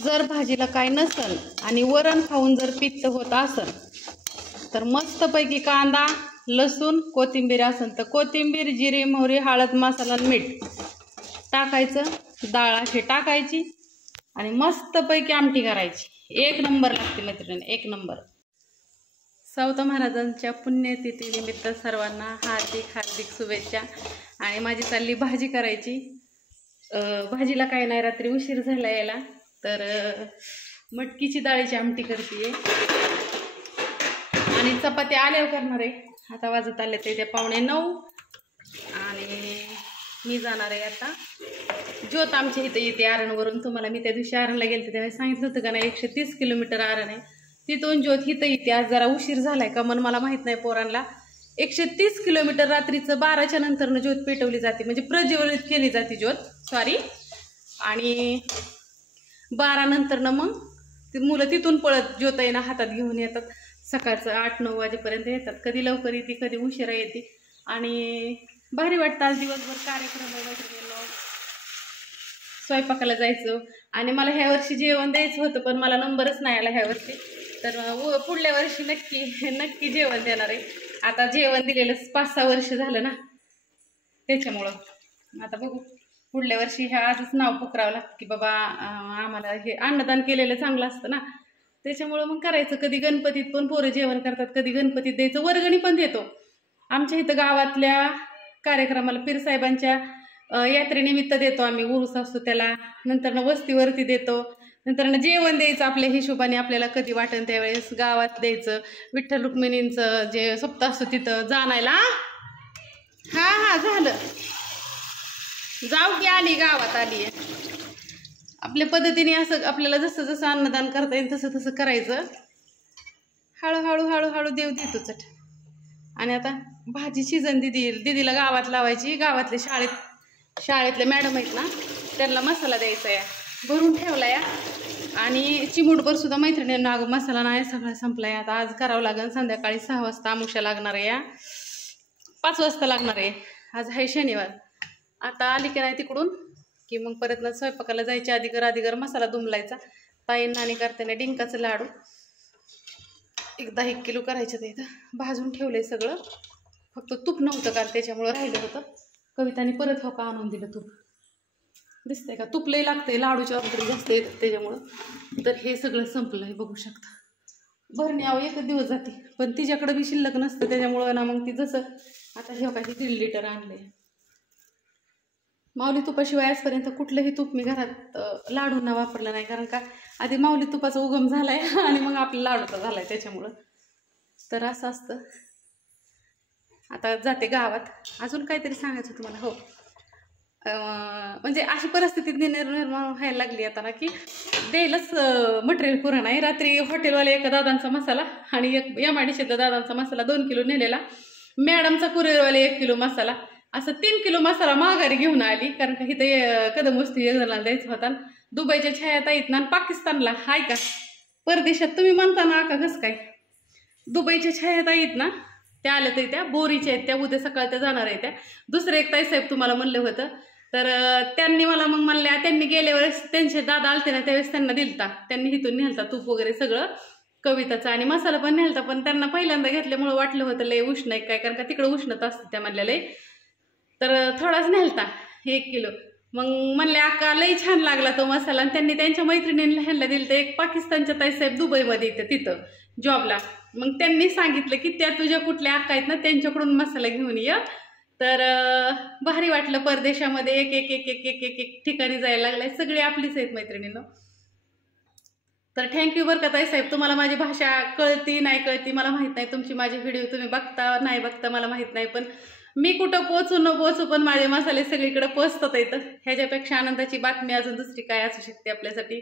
जर भाजीला काय नसल आणि वरण खाऊन जर पित्त होत असल तर मस्तपैकी कांदा लसूण कोथिंबीर असेल तर कोथिंबीर जिरे मोहरी हळद मसाला मीठ टाकायचं, डाळ अशी टाकायची आणि मस्तपैकी आमटी करायची। एक नंबर लागते मैत्रिणी, एक नंबर। सावता महाराजांच्या पुण्यतिथीनिमित्त सर्वांना हार्दिक हार्दिक शुभेच्छा। आणि माझी चालली भाजी करायची। भाजीला काय नाही, रात्री उशीर झाला यायला तर मटकीची डाळीची आमटी करते आणि चपाती आल्यावर करणार आहे। आता वाजत आले ते 9:15 आणि मी जाणार आहे आता। ज्योत आमच्या इथे येते आरणवरून। तुम्हाला मी त्या दिवशी आरणला गेलते तेव्हा सांगितलं होतं का नाही, 130 किलोमीटर आरण आहे, तिथून ज्योत इथं येते। आज जरा उशीर झालाय का मन मला माहित नाही पोरांना। 130 किलोमीटर रात्रीचं 12च्या नंतरनं ज्योत पेटवली जाते, म्हणजे प्रज्वलित केली जाते ज्योत, सॉरी। आणि 12 नंतरनं मग मुलं तिथून पळत ज्योत येणं हातात घेऊन येतात। सकाळचं 8-9 वाजेपर्यंत येतात, कधी लवकर येते कधी उशिरा येते। आणि भारी वाटतं। आज दिवसभर कार्यक्रम वगैरे, स्वयंपाकाला जायचं आणि मला ह्या वर्षी जेवण द्यायचं होतं पण मला नंबरच नाही आला ह्या वर्षी। तर पुढल्या वर्षी नक्की जेवण देणार आहे। आता जेवण दिलेलं 5-6 वर्ष झालं ना, त्याच्यामुळं आता बघू पुढल्या वर्षी ह्या आजच नाव पुकरावं लागतं की बाबा आम्हाला हे अन्नदान केलेलं चांगलं असतं ना, त्याच्यामुळं मग करायचं। कधी गणपतीत पण पोरं जेवण करतात, कधी गणपतीत द्यायचं, वर्गणी पण देतो। आमच्या इथं गावातल्या कार्यक्रमाला पीरसाहेबांच्या यात्रेनिमित्त देतो आम्ही, उरूस असतो त्याला, नंतर वस्तीवरती देतो, नंतर जेवण द्यायचं आपल्या हिशोबाने, आपल्याला कधी वाटेल त्यावेळेस गावात द्यायचं। विठ्ठल रुक्मिणींचं जे सप्ताह असतं तिथं जाणायला। हा झालं, जाऊ की, आली गावात आली आहे। आपल्या पद्धतीने असं आपल्याला जसं जसं अन्नदान करता येईल तसं तसं करायचं। हळूहळू हळूहळू देव देतो चट। आणि आता भाजी शिजन दीदीला गावात लावायची। गावातले शाळेतले मॅडम आहेत ना, त्यांना मसाला द्यायचा या, भरून ठेवला या। आणि चिमूटभर सुद्धा मैत्रिणींना अगं मसाला नाही, सगळा संपलाय, आता आज करावं लागेल। संध्याकाळी 6 वाजता अमुष्या लागणार आहे या, 5 वाजता लागणार आहे। आज आहे शनिवार। आता आली की नाही तिकडून की मग परत ना स्वयंपाकाला जायच्या आधी मसाला दुमलायचा। ताईन नाणी करताना डिंकाचं लाडू 1 किलो करायचं, ते इथं भाजून ठेवलंय सगळं, फक्त तूप नव्हतं काल त्याच्यामुळं राहिलं होतं। कविताने परत हो का आणून दिलं तूप, दिसतंय का, तूप लय लागतंय, लाडूच्या ऑर्डर जास्त येतात त्याच्यामुळं। तर हे सगळं संपलंय, बघू शकता। भरणी आव 1 दिवस जाते पण तिच्याकडे बी शिल्लक नसतं, त्याच्यामुळं ना मग ती जसं आता हे काही 1.5 लिटर आणलंय। माऊली तुपाशिवाय आजपर्यंत कुठलंही तूप मी घरात लाडूंना वापरलं नाही, कारण का आधी माऊली तुपाचा उगम झालाय आणि मग आपला लाडूचा झालाय, त्याच्यामुळं तर असं असतं। आता जाते गावात। अजून काहीतरी सांगायचं तुम्हाला, हो, म्हणजे अशी परिस्थिती निर्माण व्हायला लागली आता ना की द्यायलाच मटेरियल पुरा नाही। रात्री हॉटेलवाले एका दादांचा मसाला आणि एक MIDCतला दादांचा मसाला 2 किलो नेलेला, मॅडमचा कुरिअरवाले 1 किलो मसाला, असं 3 किलो मसाला माघारी घेऊन आली, कारण का इथं कदम वस्ती योजनाला द्यायचं होता। दुबईच्या छायाताईत ना पाकिस्तानला हाय का, परदेशात तुम्ही म्हणता ना का कसं काय, दुबईच्या छायाताईत ना त्या आल्या तर त्या बोरीच्या आहेत, त्या उद्या सकाळ त्या जाणार आहे त्या। दुसरं एक ताईसाहेब तुम्हाला म्हणलं होतं, तर त्यांनी मला मग म्हणल्या, त्यांनी गेल्या वेळेस त्यांचे दादा आलते ना त्यावेळेस त्यांना दिलता, त्यांनी इथून नेलता तूप वगैरे सगळं कविताचा आणि मसाला पण नेलता, पण त्यांना पहिल्यांदा घेतल्यामुळे वाटलं होतं लय उष्ण आहे काय, कारण का तिकडं उष्णता असते त्या म्हणल्या लय, तर थोडाच नेलता 1 किलो। मग म्हणले अक्का लई छान लागला तो मसाला, आणि त्यांनी त्यांच्या मैत्रिणींना ह्यांना दिलं तर एक पाकिस्तानच्या ताईसाहेब दुबईमध्ये येते तिथं जॉबला, मग त्यांनी सांगितलं की त्या तुझ्या कुठल्या अक्का आहेत ना त्यांच्याकडून मसाला घेऊन ये। तर भारी वाटलं, परदेशामध्ये एक एक एक एक एक एक एक ठिकाणी जायला लागलाय, सगळे आपलीच आहेत मैत्रिणींना। तर थँक्यू बरं का ताईसाहेब, तुम्हाला माझी भाषा कळती नाही कळती मला माहीत नाही, तुमची माझे व्हिडिओ तुम्ही बघता नाही बघता मला माहीत नाही, पण मी कुठं पोचू न पोचू पण माझे मसाले सगळीकडे पोचतात येतं। ह्याच्यापेक्षा आनंदाची बातमी अजून दुसरी काय असू शकते आपल्यासाठी।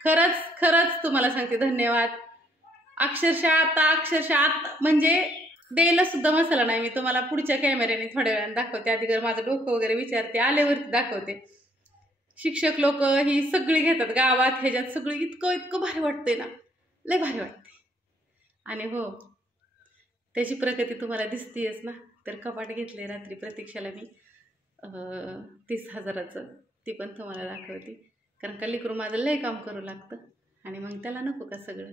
खरंच खरंच तुम्हाला सांगते धन्यवाद। अक्षरशः आता म्हणजे द्यायला सुद्धा मसाला नाही। मी तुम्हाला पुढच्या कॅमेऱ्याने थोड्या वेळाने दाखवते, आधी माझं डोकं वगैरे विचारते, आल्यावरती दाखवते। शिक्षक लोक ही सगळी घेतात गावात, ह्याच्यात सगळं इतकं भारी वाटतंय ना, लय भारी वाटते। आणि हो, त्याची प्रगती तुम्हाला दिसतेच ना। तर कपाट घेतले रात्री प्रतीक्षाला मी 30,000चं, ती पण तुम्हाला दाखवते। कारण का लेकरू माझं लय काम करू लागतं आणि मग त्याला नको का सगळं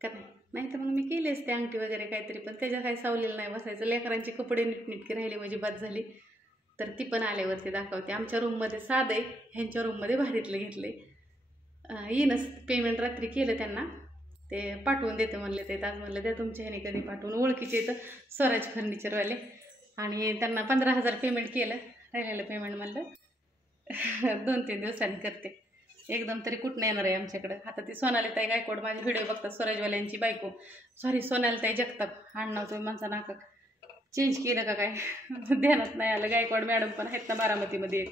का नाही तर मग मी केलेच ते अंगठी वगैरे काहीतरी, पण त्याच्या काही सावलेलं नाही बसायचं. लेकरांचे कपडे नीटनीटके राहिले म्हणजे बाद झाली, तर ती पण आल्यावरती दाखवते. आमच्या रूममध्ये साधं आहे, ह्यांच्या रूममध्ये भारीतलं घेतलं आहे. येईनच पेमेंट रात्री केलं त्यांना, ते पाठवून देते म्हणले. ते आज म्हणलं द्या तुमच्या ह्याने कधी पाठवून. ओळखीचे येतं स्वराज फर्निचरवाले, आणि त्यांना 15,000 पेमेंट केलं. राहिलेलं पेमेंट म्हणलं 2-3 दिवसांनी करते. एकदम तरी कुठं येणार आहे आमच्याकडं. आता ती सोनालीताई गायकवाड माझे व्हिडिओ बघतात, स्वराजवाल्यांची बायको, सॉरी सोनालीताई जगताप. नाव तुम्ही माणसा नाका चेंज केलं का काय ध्यानात नाही आलं. गायकवाड मॅडम पण आहेत ना बारामतीमध्ये,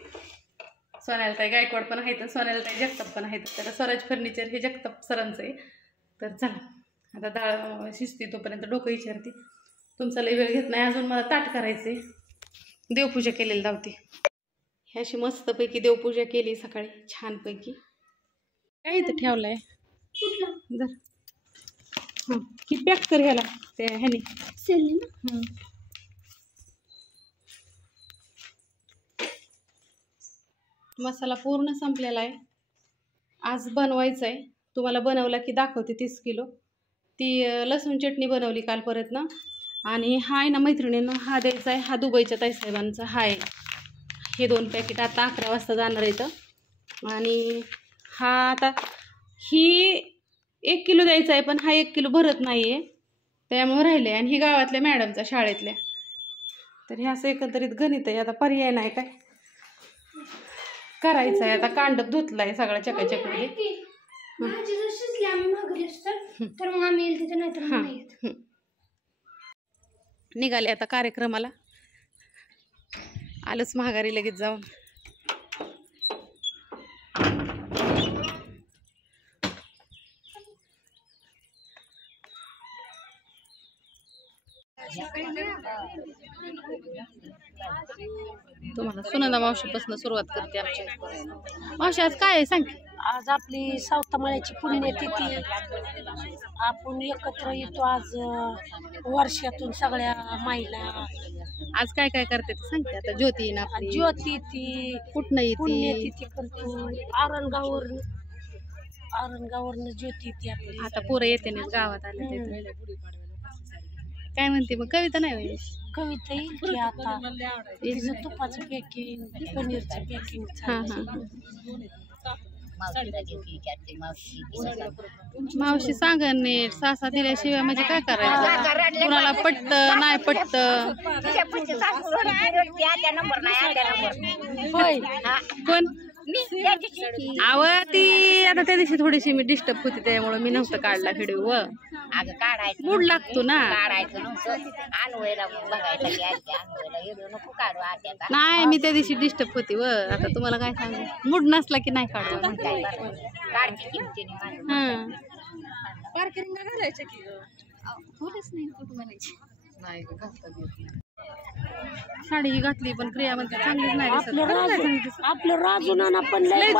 सोनालीताई गायकवाड पण आहेत, सोनालीताई जगताप पण आहेत. तर स्वराज फर्निचर हे जगताप सरांचं आहे. तर चला आता डाळ शिजते तोपर्यंत डोकं विचारते. तुमचा लई वेळ घेत नाही, अजून मला ताट करायचं आहे. देवपूजा केलेली धावते. ह्या अशी मस्तपैकी देवपूजा केली सकाळी छानपैकी. काय इथं ठेवलं आहे जर की पॅक कर ह्याला ते ह्याने मसाला पूर्ण संपलेला आहे. आज बनवायचं आहे. तुम्हाला बनवला की दाखवते. 30 किलो ती लसूण चटणी बनवली काल परत ना. आणि हा आहे ना मैत्रिणींना हा द्यायचा आहे, हा दुबईच्या ताईसाहेबांचा हा आहे. हे 2 पॅकेट आता 11 वाजता जाणार इथं. आणि हा आता ही 1 किलो द्यायचा आहे, पण हा 1 किलो भरत नाही आहे त्यामुळे राहिले. आणि ही गावातल्या मॅडमच्या शाळेतल्या. तर हे असं एकंदरीत गणित आहे. आता पर्याय नाही काय करायचं आहे. आता कांडप धुतला आहे सगळा चकाचकमध्ये. निघाले आता कार्यक्रमाला. आलंच महागारी लगेच जाऊन. तुम्हाला सुनंदा मावशीपासून सुरुवात करते. आमच्या मावशी आज काय आहे सांग. आज आपली सावतामाळ्याची पुण्यतिथी. आपण एकत्र येतो आज वर्षातून सगळ्या महिला. आज काय काय करते ते सांगते. आता ज्योती ना ज्योती ती कुठनं येते पुण्यतिथी करतो. औरंगावरनं ज्योती ती आपली. आता पोरं येते ना गावात आले ते. काय म्हणते मग कविता नाही होईल. कविता येईल की आता. तिचं तुपाचं पॅकिंग, पनीरचं पॅकिंग. मावशी सांग नीट. सासा दिल्याशिवाय म्हणजे काय करायचं. कुणाला पटत नाही पटत. कोण आव ती आता त्या दिवशी थोडीशी मी डिस्टर्ब होती त्यामुळे मी नव्हतं काढला व्हिडिओ. मूड लागतो ना. नाही मी त्या दिवशी डिस्टर्ब होती व. आता तुम्हाला काय सांगू, मूड नसला की नाही काढू. साडी घातली पण क्रिया म्हणते चांगलीच नाही. आपलं राजूनाना पण लय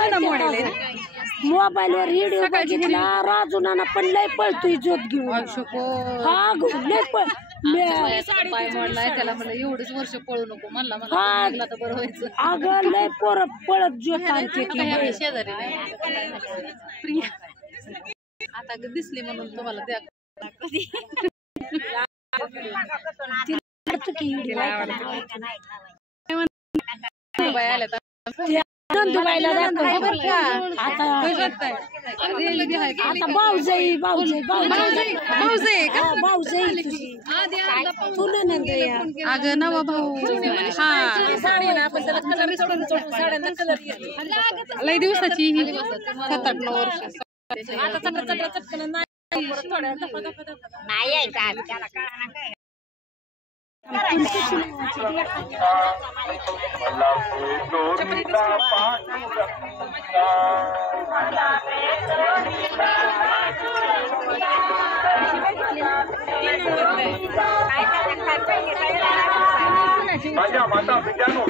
मोबाईल वर व्हिडिओ बघितला. राजूनाना पण लय पळतोय ज्योत घेऊन. हा लय पाय मोडलाय त्याला म्हणलं एवढंच वर्ष पळू नको म्हणला. मला तर बरं व्हायचं. अगं लय पोरं पळत ज्योत आणते. शेजारी प्रिया आता दिसली म्हणून तुम्हाला द्या. अगं नवा भाऊ लय दिवसाची 7-8 वर्ष. माझ्या माता पित्यानो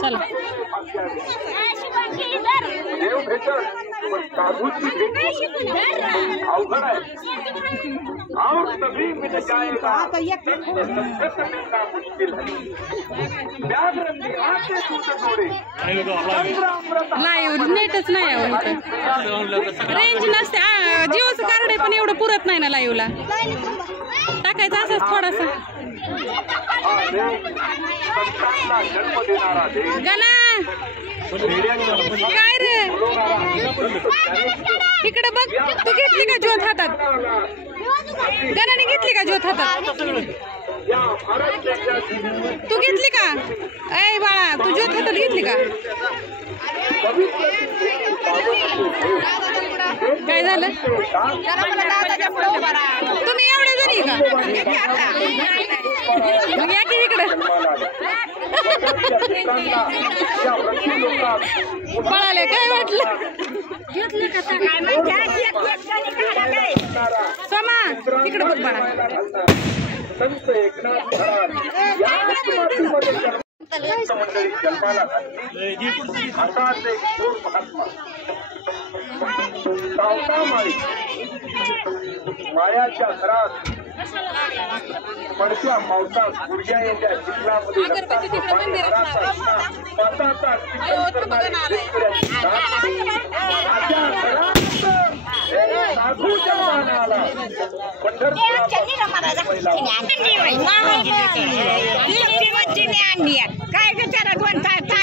चला देव भेटल साधुची भेट अवघड आहे और तभी मिल जाएगा संकट मिलना मुश्किल है व्याघ्र निहाते सूत जोडे लाईव्ह नेटच नाही आहे इथं रेंज नसते जिओचं कार्ड आहे पण एवढं पुरत नाही ना लाईव्हला टाकायचं असंच थोडासा संतांना जन्म देणारा देव गाना काय रे इकडे बघ तू घेतली का ज्योत हातात गणाने घेतली का ज्योत हातात या भारत देशाची तू घेतली का ऐ बाळा तू ज्योत हातात घेतली का काय झालं तुम्ही एवढे जरी का मग या की इकडे पळाले काय वाटलं सोमा इकडे बघ बाळा संत एकनाथ महाराज या मंडळी जन्माला घातली असाच एक थोर महात्मा सावतामाळी मायाच्या घरात पडत्या पावसात गुडघ्याच्या चिखलामध्ये रक्ताचं पाणी घराचा असता पाताचा चिखल करणारी शेतकऱ्याची जात अशा घरात एक साधू जन्माला आला पंढरपुरात काय विचारा दोन तांब्या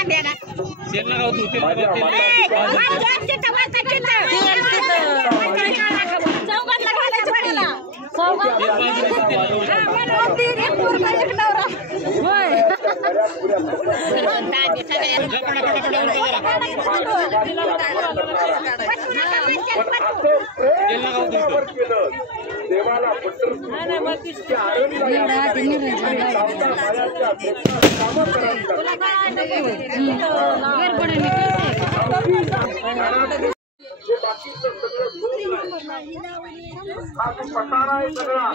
देवाला हा जो प्रकार आहे सगळा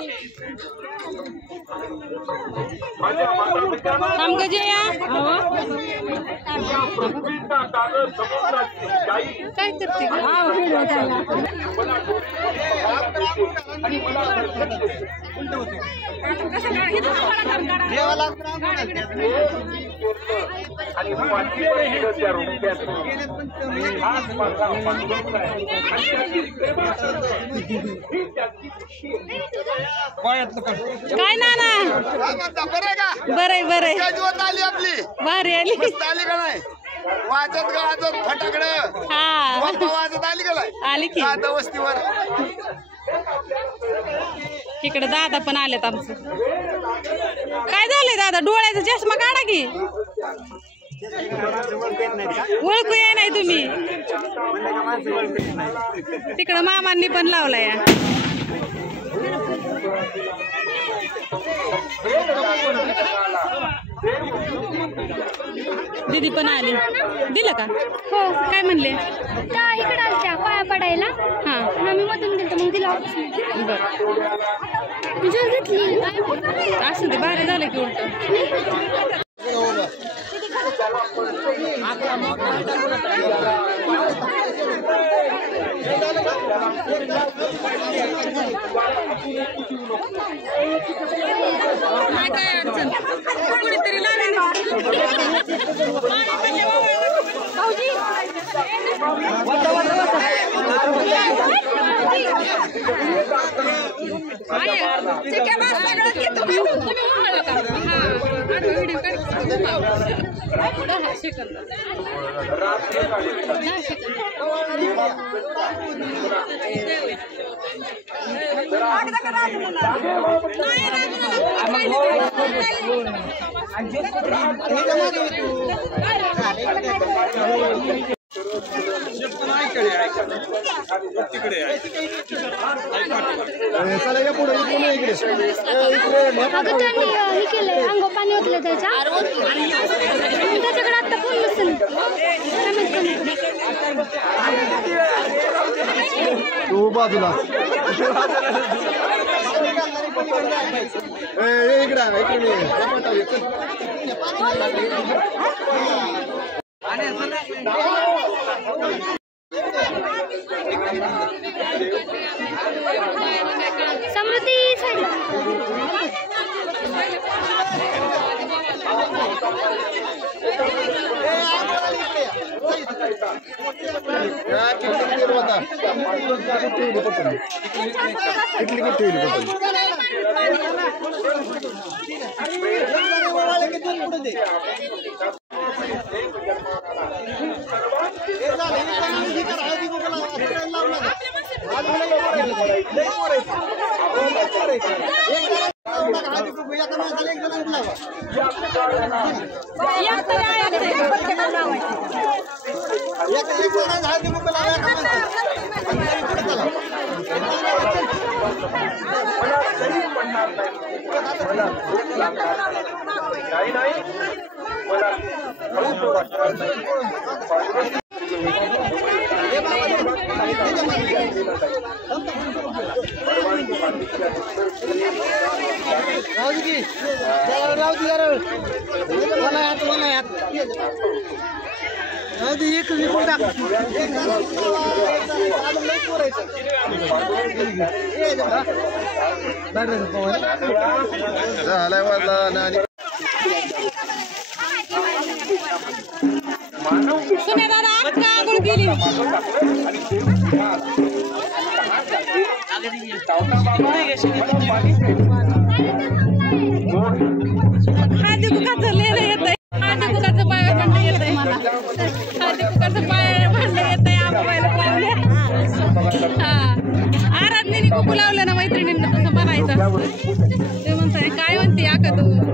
माझ्या माता पृथ्वीचा कागद समुद्राची गाई काय करते मला आणि मला आणि पाठी त्या रुपयात हाच माझा पांडुरंग आहे आणि त्याची सेवा काय नाना बरंय बरंय आली आपली भारी आली मस्त आली का नाही वाजत गाजत फटाकडं हा वाजत आली का नाही आली की आता वस्तीवर इकडे दादा पण आलेत आमचं काय झालंय दादा डोळ्याचा चष्मा काढा की ओळखू या नाही तुम्ही तिकडं मामांनी पण लावलाय दीदी पण आली दिलं का हो काय म्हणले इकडे आलत्या पाया पडायला हा मी मधून दिलं मग दिला जर घेतली असं ते भारी झालं की उलट नाही काय अडचण कुणीतरी लावेल हे केलंय अंग पाणी ओतलं त्याच्याकडे आता फोन नसेल तू बाजूला इकडे समृद्धी साईडला नाही मला आराधनेने कुकू लावलं ना मैत्रिणींना तसं म्हणायचं ते म्हणताय काय म्हणते आका तू